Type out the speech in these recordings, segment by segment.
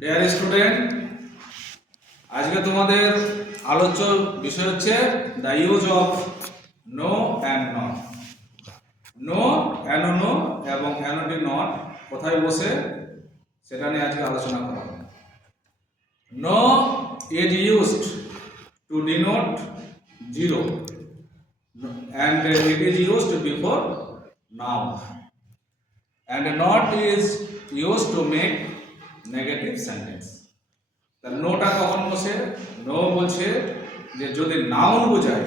Dear student, আজকে তোমাদের আলোচ্য বিষয় হচ্ছে the use of no and not. No and no এবং অ্যান্ড নট কোথায় বসে সেটা নিয়ে আজকে আলোচনা করা হবে। No is used to denote zero and it is used before noun, and not is used to make negative sentence. তা নোটা কখন বসে? নো বলছে যে যদি নাউন বোঝায়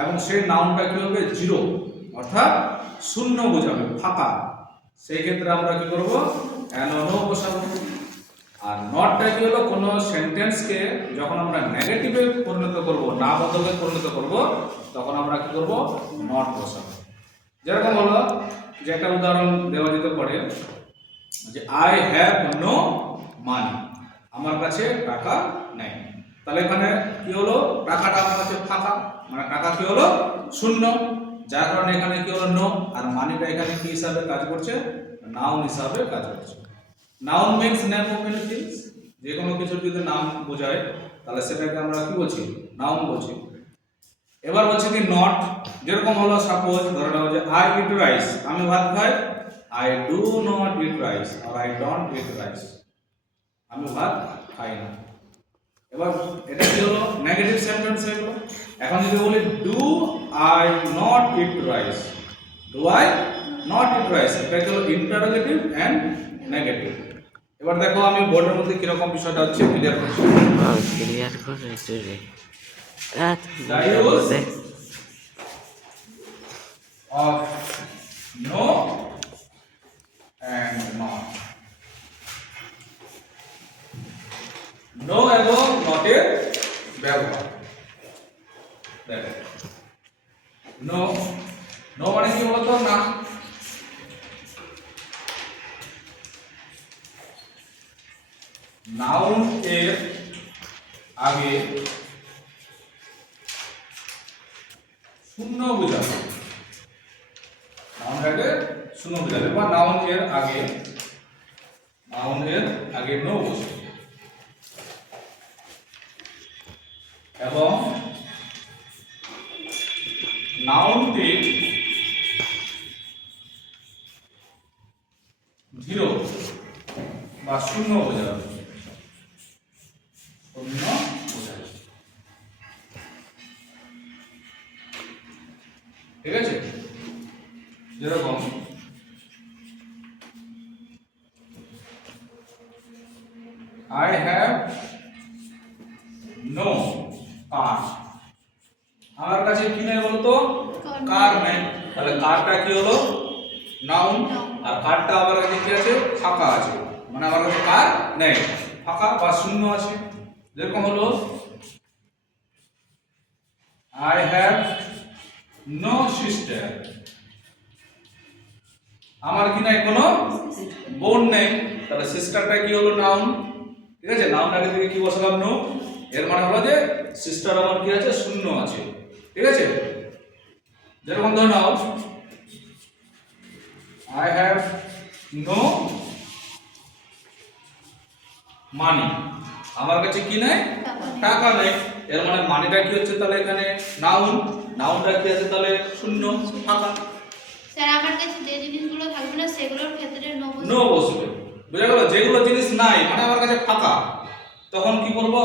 এবং সেই নাউনটা কি হবে? জিরো, অর্থাৎ শূন্য বোঝাবে, ফাঁকা, সেই ক্ষেত্রে আমরা কি করব? নো বসাবো। আর নটটা কি হলো? কোনো সেন্টেন্সকে যখন আমরা নেগেটিভে পরিণত করব, না বোধকে পরিণত করব, তখন আমরা কি করব? নট বসাবো। যেরকম হলো যে একটা উদাহরণ দেওয়া যেতে পারে যে আই হ্যাভ নো মানি, আমার কাছে টাকা নেই। তাহলে এখানে কি হলো? টাকাটা আমার কাছে ফাঁকা, মানে টাকা কি হলো? শূন্য, যার কারণে এখানে কি হলো? নো। আর মানিটা এখানে কি হিসাবে কাজ করছে? নাউন হিসাবে কাজ করছে। Noun means name of many things. যে কোনো কিছু যদি নাম বোঝায় তাহলে সেটাকে আমরা কি বলছি? নাউন বলছি। এবার বলছি কি নট। যেরকম হলো সাপোজ ধরে নাও যে আই ইট রাইস, আমি ভাত খাই। I do not eat rice আর আই ডোন্ট ইট রাইস, আমি ভাত খাই না। এবার এটা কি হলো? নেগেটিভ সেন্টেন্স হয়ে গেল। এখন যদি বলি do I not eat rice, do I not eat rice, এটা কি হলো? Interrogative and negative. এবার দেখো আমি বোর্ডের মধ্যে কি রকম বিষয়টা হচ্ছে ক্লিয়ার করছি। ক্লিয়ার করে চলে The use of no and not. No এবং not এর ব্যবহার। দেখো no, no মানে কি বলতো? না। নাউন এর আগে শূন্য বোঝাবে, নাউন আগে শূন্য বোঝাবে, বা নাউন এর আগে নো বসবে এবং নাউনটি জিরো বা শূন্য বোঝাবে, শূন্য বোঝাবে। ঠিক আছে? যেরকম I have no car, আমার কাছে কি নেই বলতো? কার নেই। তাহলে কারটা কি হলো? নাউন। আর কারটা আমার কাছে কি আছে? ফাঁকা আছে, মানে আমার কাছে কার নেই, ফাঁকা বা শূন্য আছে। যেরকম হলো I have no sister, আমার কি নাই? কোনো বোন নেই। তাহলে সিস্টারটা কি হলো? নাউন। ঠিক আছে? নাউন আগে থেকে কি বসালাম? নো। এর মানে হলো যে সিস্টার আমার কি আছে? শূন্য আছে। ঠিক আছে? যেরকম ধরে নাও I have no money, আমার কাছে কি নাই? টাকা নেই। এর মানে মানিটা কি হচ্ছে? তাহলে এখানে নাউন, নাউনটা কি আছে? তাহলে শূন্য, ফাঁকা। স্যার আমার কাছে যে জিনিসগুলো থাকবে না সেগুলোর ক্ষেত্রে নো বসবে। বুঝা গেল? যেগুলো জিনিস নাই মানে আমার কাছে ফাঁকা, তখন কি করব?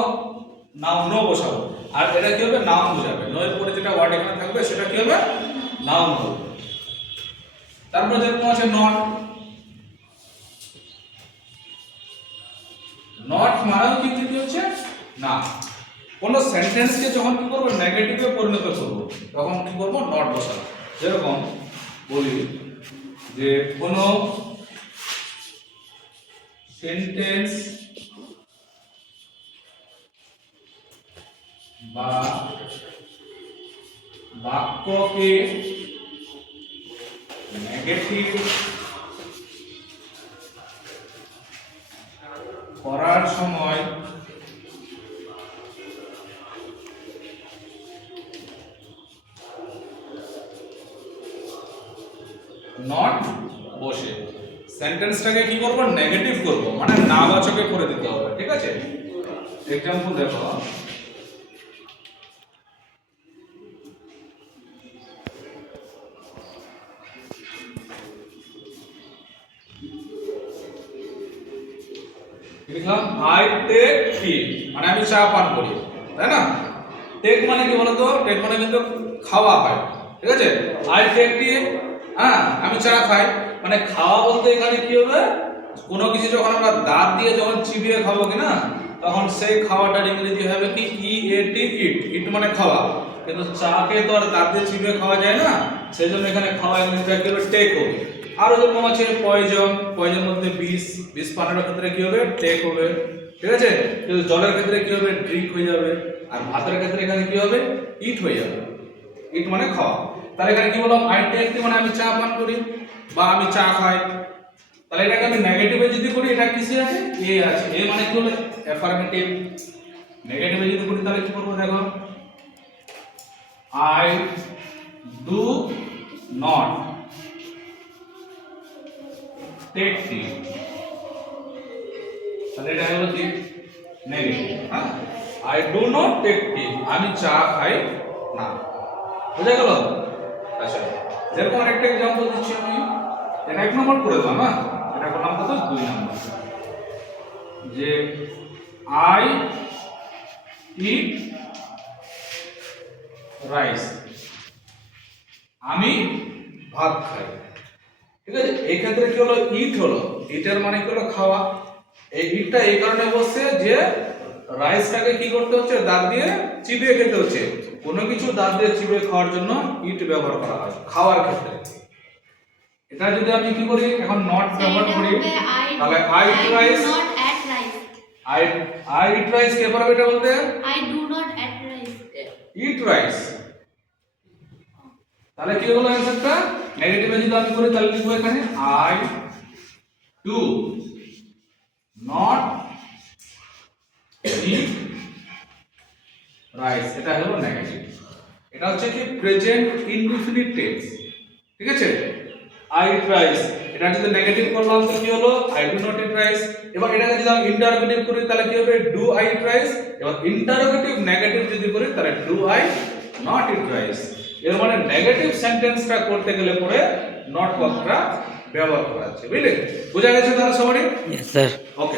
নাউন নো বসাবো। আর এটা কি হবে? নাউন বোঝাবে। নো এর পরে যেটা ওয়ার্ড এখানে থাকবে সেটা কি হবে? নাউন হবে। তারপরে যেরকম আছে নট। নট মানেও কিন্তু কি হচ্ছে? না। কোন সেন্টেন্সকে যখন কি করব? নেগেটিভে পরিণত করব, তখন কি করব? নট বসাবো। যেরকম বলি যে কোন সেন্টেন্স বা বাক্যকে নেগেটিভ করার সময় নট বসে সেন্টেন্সটাকে কি করব? নেগেটিভ করব, মানে নাবাচকে করে দিতে হবে। ঠিক আছে? एग्जांपल देखो লিখলাম আই টেক টি মানে আমি চা পান করি তাই না টেক মানে কি বলতো টেক মানে কিন্তু খাওয়া হয় ঠিক আছে আই টেক টি হ্যাঁ আমি চা খাই মানে খাওয়া বলতে এখানে কি হবে কোনো কিছু যখন আমরা দাঁত দিয়ে যখন চিবিয়ে খাবো কি না তখন সেই খাওয়াটার ইংরেজি হবে কি ই এ টি ইট ইট মানে খাওয়া কিন্তু চাকে তো আর দাঁত দিয়ে চিবিয়ে খাওয়া যায় না সেই জন্য এখানে খাওয়া ইংরেজিটা কি হবে টেক হবে আর যেরকম আছে পয়জন পয়জন মধ্যে বিষ পানের ক্ষেত্রে কি হবে টেক হবে ঠিক আছে কিন্তু জলের ক্ষেত্রে কি হবে ড্রিঙ্ক হয়ে যাবে আর ভাতের ক্ষেত্রে এখানে কি হবে ইট হয়ে যাবে ইট মানে খাওয়া তাহলে এখানে কি বললাম আই টেক টি মানে আমি চা পান করি বা আমি চা খাই তাহলে এটাকে আমি নেগেটিভে যদি করি এটা কিসে আছে এ আছে এ মানে কি হলো অ্যাফার্মেটিভ নেগেটিভে যদি করি তাহলে কি করব দেখো I do not take tea তাহলে এটা হলো কি নেগেটিভ হ্যাঁ I do not take tea আমি চা খাই না বুঝা গেল আচ্ছা যেরকম একটা एग्जांपल দিচ্ছি আমি এটা এক নম্বর করে দাও না এটা করলাম কত 2 নম্বর যে আই ইট রাইস আমি ভাত খাই ঠিক আছে এই ক্ষেত্রে কি হলো ইট হলো ইটের মানে কি হলো খাওয়া এই ইটটা এই কারণে বসছে যে রাইসটাকে কি করতে হচ্ছে দাঁত দিয়ে চিবিয়ে খেতে হচ্ছে কোনো কিছু দাঁত দিয়ে চিবিয়ে খাওয়ার জন্য ইট ব্যবহার করা হয় খাওয়ার ক্ষেত্রে এটা যদি আমি কি করি এখন নট ব্যবহার করি তাহলে I eat rice not at rice I eat rice কে পারবে এটা বলতে I do not at rice eat rice তাহলে কি হলো অ্যানসারটা নেগেটিভে যদি আমি করি তাহলে লিখব এখানে I do not eat rice এটা হলো নেগেটিভ এটা হচ্ছে কি প্রেজেন্ট ইনডিফিনিট টেন্স ঠিক আছে আই ইট রাইস এটা যদি নেগেটিভ করলাম তো কি হলো I do not eat rice এবার এটাকে যদি আমি ইন্টারোগেটিভ করি তাহলে কি হবে ডু আই ইট রাইস এবার ইন্টারোগেটিভ নেগেটিভ যদি করি তাহলে do I not eat rice এর মানে নেগেটিভ সেন্টেন্সটা করতে গেলে পরে নট কথাটা ব্যবহার করা আছে বুঝলে বোঝা গেছে তাহলে সবারই यस सर ওকে